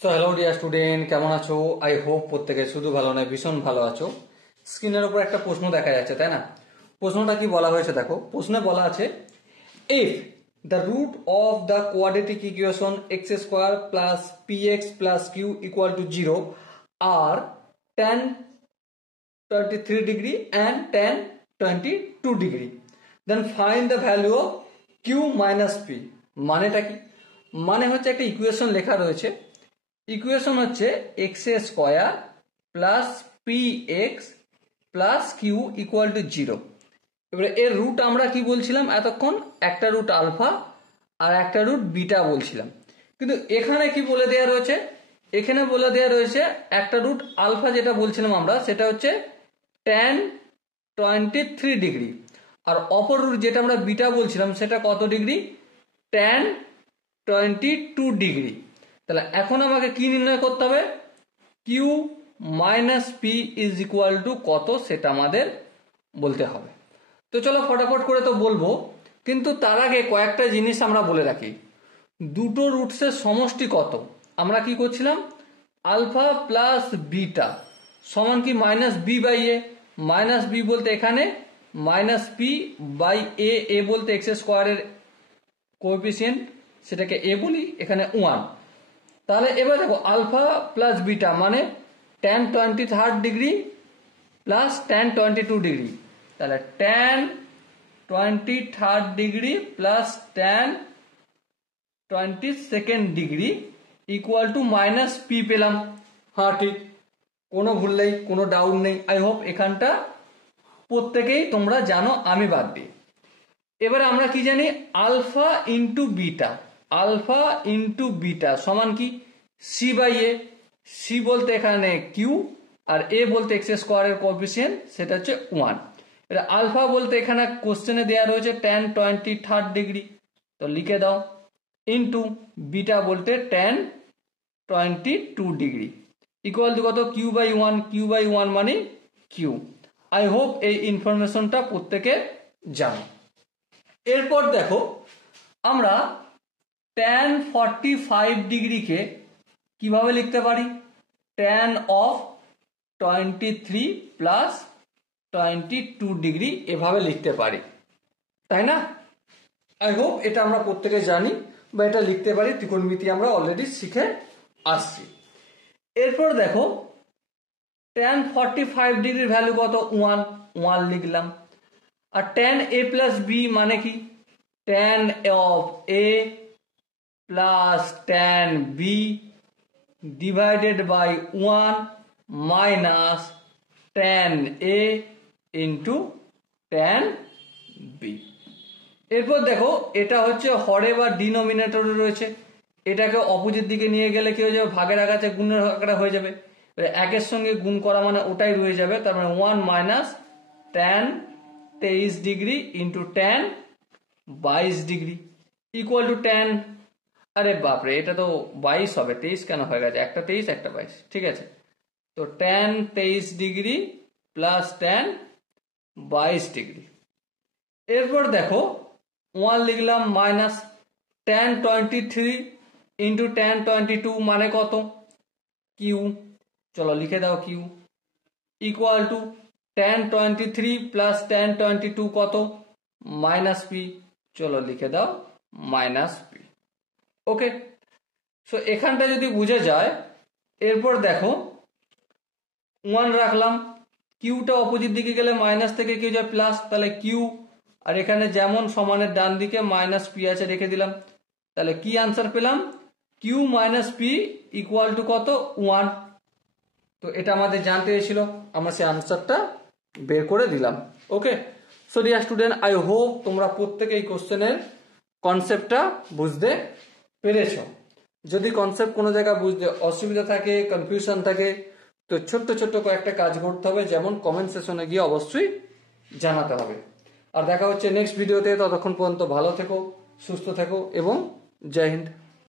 So hello dear student, কেমন আছো? I hope প্রত্যেকে শুধু ভালো নয় ভীষণ ভালো আছো। স্ক্রিনের উপর একটা প্রশ্ন দেখা যাচ্ছে, তাই না? প্রশ্নটা কি বলা হয়েছে দেখো। প্রশ্নে বলা আছে, if the root of the quadratic equation x square plus p x plus q equal to 0 আর tan 23 degree and tan 22 degree, then find the value of q minus p। মানেটা কি? মানে হচ্ছে একটা ইকুয়েশন লেখা রয়েছে, ইকুয়েশন হচ্ছে x square plus p x plus q equal to 0। এবারে এর রুট আমরা কি বলছিলাম এতক্ষণ? একটা রুট আলফা আর একটা রুট বিটা বলছিলাম, কিন্তু এখানে কি বলে দেওয়া রয়েছে? এখানে বলে দেওয়া রয়েছে একটা রুট আলফা যেটা বলছিলাম আমরা সেটা হচ্ছে tan 23 ডিগ্রি, আর অপর রুট যেটা আমরা বিটা বলছিলাম সেটা কত ডিগ্রি? tan 22 degree. তাহলে এখন আমাকে কি নির্ণয় করতে হবে? Q minus p is equal to কত সেটা আমাদের বলতে হবে। তো চলো ফটাফট করে তো বলবো, কিন্তু তার আগে কয়েকটা জিনিস আমরা বলে রাখি। দুটো রুটসের সমষ্টি কত? আমরা কি করছিলাম? আলফা প্লাস বিটা সমান কি minus b by a. Minus b বলতে এখানে minus p by a, a বলতে এক্স স্কোয়ারের কোএফিসিয়েন্ট, সেটাকে এ বলি, এখানে 1। তাহলে এবার দেখো আলফা প্লাস বিটা মানে tan 23 degree plus tan 22 degree. তাহলে tan 23 degree plus tan 22 degree equal two minus P পেলাম। হ্যাঁ ঠিক, কোনো ভুল নেই, কোনো ডাউট নেই। আই হোপ এখানটা প্রত্যেকেই তোমরা জানো, আমি বাদ দিই। এবারে আমরা কি জানি? Alpha into beta, alpha into beta সমান কি? C by A. সি বলতে এখানে কিউ আর এ বলতে এক্স স্কোয়ারের কোএফিসিয়েন্ট, সেটা হচ্ছে 1। এটা আলফা বলতে এখানে কোশ্চেনে দেওয়া রয়েছে tan 23 ডিগ্রি, তো লিখে দাও, ইন্টু বিটা বলতে tan 22 ডিগ্রি ইকুয়াল টু কত? Q by 1। কিউ বাই 1 মানে কিউ। আই হোপ এই ইনফরমেশনটা প্রত্যেকে জানো। এরপর দেখো আমরা tan 45 ডিগ্রিকে কিভাবে লিখতে পারি? tan অফ 23 প্লাস 22 ডিগ্রি এভাবে লিখতে পারি, তাই না? আই হোপ এটা আমরা প্রত্যেকে জানি বা এটা লিখতে পারি, ত্রিকোণমিতি আমরা অলরেডি শিখে আসছি। এরপর দেখো tan 45 ডিগ্রির ভ্যালু কত? 1 লিখলাম। আর tan a প্লাস বি মানে কি? tan of a plus tan b divided by 1 minus tan a into tan b। এরপর দেখো এটা হচ্ছে হরে বা ডিনোমিনেটরে রয়েছে, এটাকে অপোজিট দিকে নিয়ে গেলে কি হয়ে যাবে? ভাগের আকারে গুণের আকারে হয়ে যাবে। একের সঙ্গে গুণ করা মানে ওটাই রয়ে যাবে, তার মানে 1 minus tan 23 degree into tan 22 degree equal to tan, আরে বাপরে এটা তো 22 হবে, 23 কেন হয়ে গেছে? একটা 23 একটা 22, ঠিক আছে। তো tan 23 degree plus tan 22 degree. এরপর দেখো 1 লিখলাম মাইনাস tan 23 ইন্টু tan 22 মানে কত? কিউ। চলো লিখে দাও q equal to tan 23 plus tan 22 কত? Minus p. চলো লিখে দাও মাইনাস পি। ওকে, সো এখানটা যদি বুঝে যায়, এরপর দেখো 1 রাখলাম, কিউটা অপোজিট দিকে গেলে মাইনাস থেকে কি যায়? প্লাস, তাহলে কিউ, আর এখানে যেমন সমানের ডান দিকে মাইনাস পি আছে রেখে দিলাম। তাহলে কি আনসার পেলাম? Q minus p equal to কত? 1। তো এটা আমাদের জানতে হয়েছিল, আমরা সেই আনসারটা বের করে দিলাম। Okay, so dear student, I hope তোমরা প্রত্যেকে এই কোশ্চেনের কনসেপ্টটা বুঝতে পেরেছ। যদি কনসেপ্ট কোনো জায়গায় বুঝতে অসুবিধা থাকে, কনফিউশন থাকে, তো ছোট্ট ছোট্ট কয়েকটা কাজ করতে হবে, যেমন কমেন্ট সেকশনে গিয়ে অবশ্যই জানাতে হবে। আর দেখা হচ্ছে নেক্সট ভিডিওতে, ততক্ষণ পর্যন্ত ভালো থেকো, সুস্থ থেকো এবং জয় হিন্দ।